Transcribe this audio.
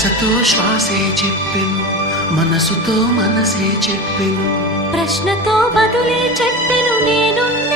శ్వాసతో శ్వాసే చెప్పెను, మనసుతో మనసే చెప్పెను, ప్రశ్నతో బదులే చెప్పెను నేనున్నా